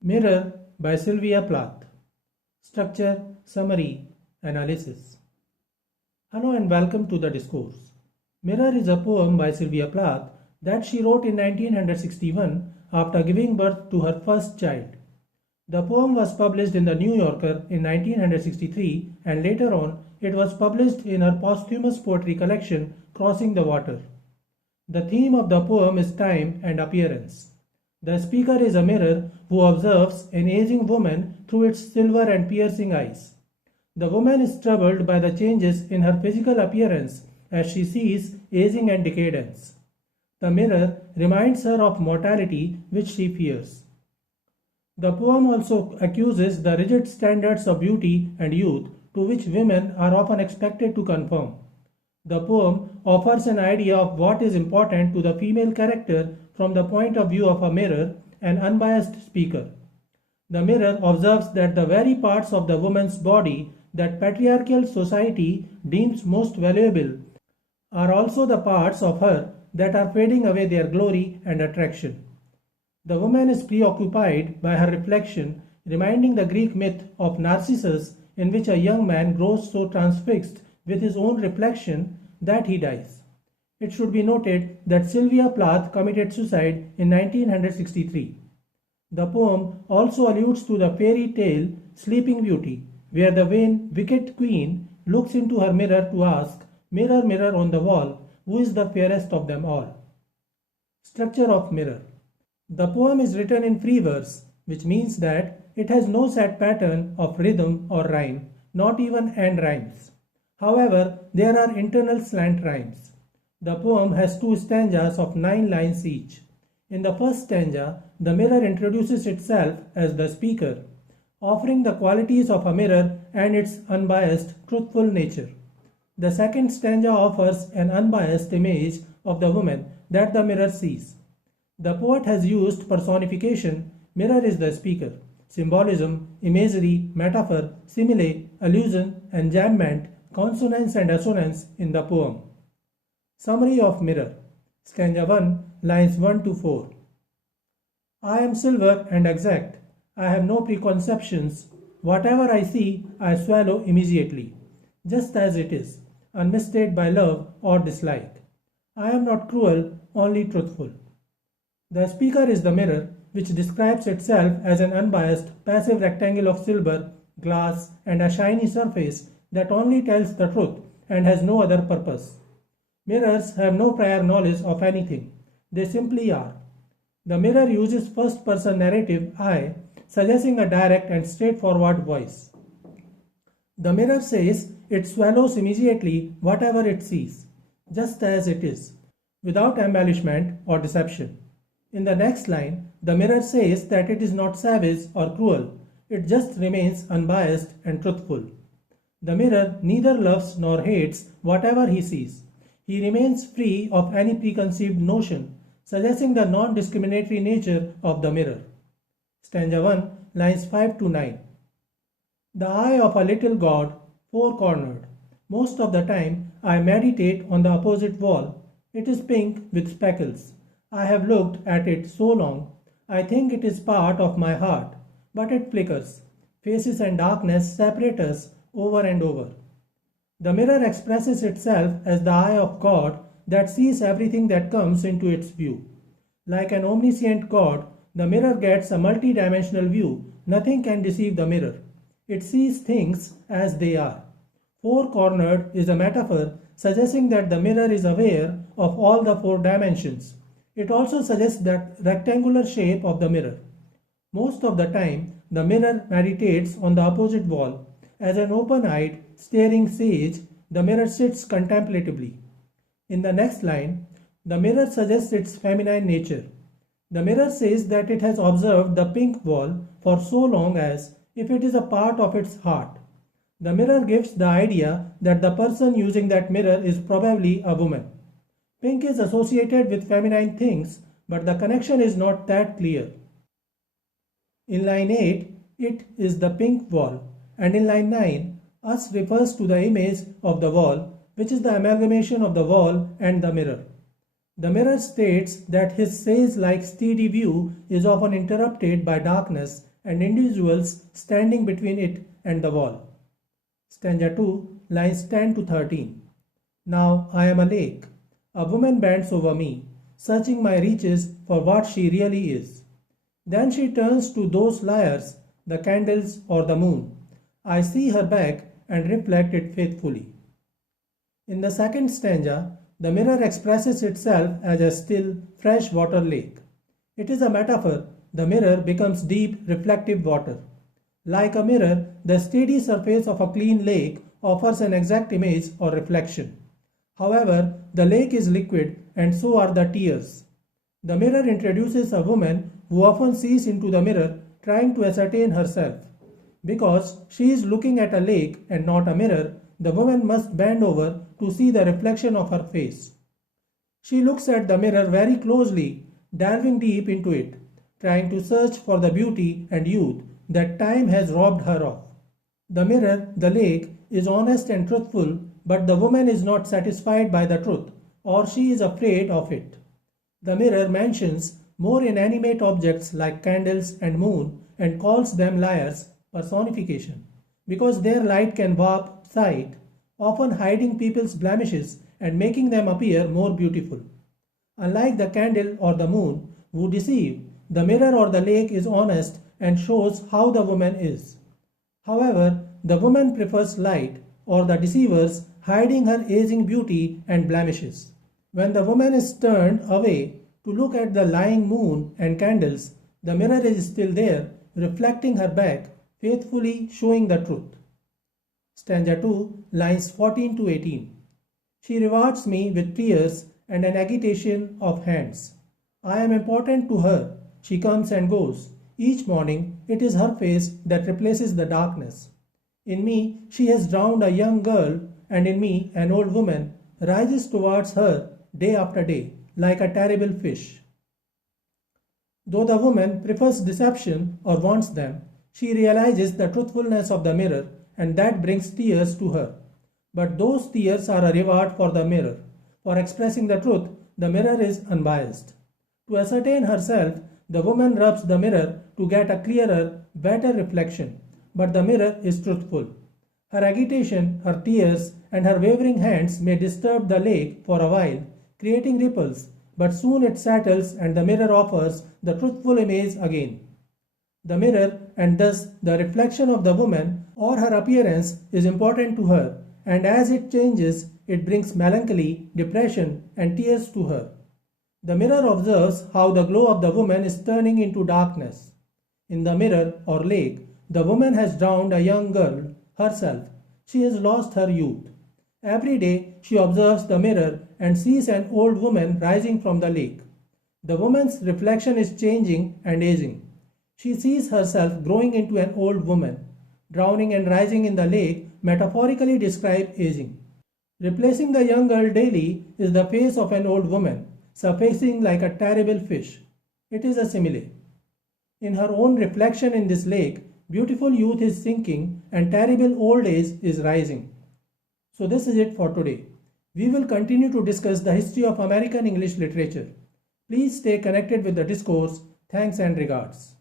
Mirror by Sylvia Plath. Structure, Summary, Analysis. Hello and welcome to the discourse. Mirror is a poem by Sylvia Plath that she wrote in 1961 after giving birth to her first child. The poem was published in the New Yorker in 1963 and later on it was published in her posthumous poetry collection Crossing the Water. The theme of the poem is time and appearance. The speaker is a mirror who observes an aging woman through its silver and piercing eyes. The woman is troubled by the changes in her physical appearance as she sees aging and decadence. The mirror reminds her of mortality which she fears. The poem also accuses the rigid standards of beauty and youth to which women are often expected to conform. The poem offers an idea of what is important to the female character from the point of view of a mirror, an unbiased speaker. The mirror observes that the very parts of the woman's body that patriarchal society deems most valuable are also the parts of her that are fading away their glory and attraction. The woman is preoccupied by her reflection, reminding the Greek myth of Narcissus, in which a young man grows so transfixed with his own reflection that he dies. It should be noted that Sylvia Plath committed suicide in 1963. The poem also alludes to the fairy tale Sleeping Beauty, where the vain, wicked queen looks into her mirror to ask, "Mirror, mirror on the wall, who is the fairest of them all?" Structure of Mirror. The poem is written in free verse, which means that it has no set pattern of rhythm or rhyme, not even end rhymes. However, there are internal slant rhymes. The poem has two stanzas of 9 lines each. In the first stanza, the mirror introduces itself as the speaker, offering the qualities of a mirror and its unbiased, truthful nature. The second stanza offers an unbiased image of the woman that the mirror sees. The poet has used personification, mirror is the speaker, symbolism, imagery, metaphor, simile, allusion, enjambment, consonance and assonance in the poem. Summary of Mirror. Stanza 1, lines 1 to 4. I am silver and exact. I have no preconceptions. Whatever I see, I swallow immediately, just as it is, unmistaked by love or dislike. I am not cruel, only truthful. The speaker is the mirror, which describes itself as an unbiased, passive rectangle of silver, glass, and a shiny surface that only tells the truth and has no other purpose. Mirrors have no prior knowledge of anything. They simply are. The mirror uses first-person narrative I, suggesting a direct and straightforward voice. The mirror says it swallows immediately whatever it sees, just as it is, without embellishment or deception. In the next line, the mirror says that it is not savage or cruel, it just remains unbiased and truthful. The mirror neither loves nor hates whatever he sees. He remains free of any preconceived notion, suggesting the non-discriminatory nature of the mirror. Stanza 1, lines 5 to 9. The eye of a little god, four-cornered. Most of the time, I meditate on the opposite wall. It is pink with speckles. I have looked at it so long, I think it is part of my heart, but it flickers. Faces and darkness separate us over and over. The mirror expresses itself as the eye of God that sees everything that comes into its view. Like an omniscient God, the mirror gets a multi-dimensional view. Nothing can deceive the mirror. It sees things as they are. Four-cornered is a metaphor suggesting that the mirror is aware of all the 4 dimensions. It also suggests the rectangular shape of the mirror. Most of the time, the mirror meditates on the opposite wall. As an open-eyed, staring sage, the mirror sits contemplatively. In the next line, the mirror suggests its feminine nature. The mirror says that it has observed the pink wall for so long as if it is a part of its heart. The mirror gives the idea that the person using that mirror is probably a woman. Pink is associated with feminine things, but the connection is not that clear. In line 8, it is the pink wall, and in line 9, us refers to the image of the wall, which is the amalgamation of the wall and the mirror. The mirror states that his sage-like steady view is often interrupted by darkness and individuals standing between it and the wall. Stanza 2, lines 10 to 13. Now I am a lake. A woman bends over me, searching my reaches for what she really is. Then she turns to those liars, the candles or the moon. I see her back and reflect it faithfully. In the second stanza, the mirror expresses itself as a still, fresh water lake. It is a metaphor. The mirror becomes deep, reflective water. Like a mirror, the steady surface of a clean lake offers an exact image or reflection. However, the lake is liquid and so are the tears. The mirror introduces a woman who often sees into the mirror trying to ascertain herself. Because she is looking at a lake and not a mirror, the woman must bend over to see the reflection of her face. She looks at the mirror very closely, delving deep into it, trying to search for the beauty and youth that time has robbed her of. The mirror, the lake, is honest and truthful, but the woman is not satisfied by the truth, or she is afraid of it. The mirror mentions more inanimate objects like candles and moon and calls them liars, personification, because their light can warp sight, often hiding people's blemishes and making them appear more beautiful. Unlike the candle or the moon, who deceive, the mirror or the lake is honest and shows how the woman is. However, the woman prefers light, or the deceivers hiding her aging beauty and blemishes. When the woman is turned away to look at the lying moon and candles, the mirror is still there, reflecting her back, faithfully showing the truth. Stanza 2, lines 14 to 18. She rewards me with tears and an agitation of hands. I am important to her. She comes and goes. Each morning it is her face that replaces the darkness. In me she has drowned a young girl, and in me an old woman rises towards her day after day like a terrible fish. Though the woman prefers deception or wants them, she realizes the truthfulness of the mirror, and that brings tears to her. But those tears are a reward for the mirror. For expressing the truth, the mirror is unbiased. To ascertain herself, the woman rubs the mirror to get a clearer, better reflection, but the mirror is truthful. Her agitation, her tears, and her wavering hands may disturb the lake for a while, creating ripples, but soon it settles and the mirror offers the truthful image again. The mirror, and thus the reflection of the woman or her appearance, is important to her, and as it changes, it brings melancholy, depression, and tears to her. The mirror observes how the glow of the woman is turning into darkness. In the mirror or lake, the woman has drowned a young girl, herself. She has lost her youth. Every day she observes the mirror and sees an old woman rising from the lake. The woman's reflection is changing and aging. She sees herself growing into an old woman. Drowning and rising in the lake metaphorically describe aging. Replacing the young girl daily is the face of an old woman, surfacing like a terrible fish. It is a simile. In her own reflection in this lake, beautiful youth is sinking and terrible old age is rising. So this is it for today. We will continue to discuss the history of American English literature. Please stay connected with the discourse. Thanks and regards.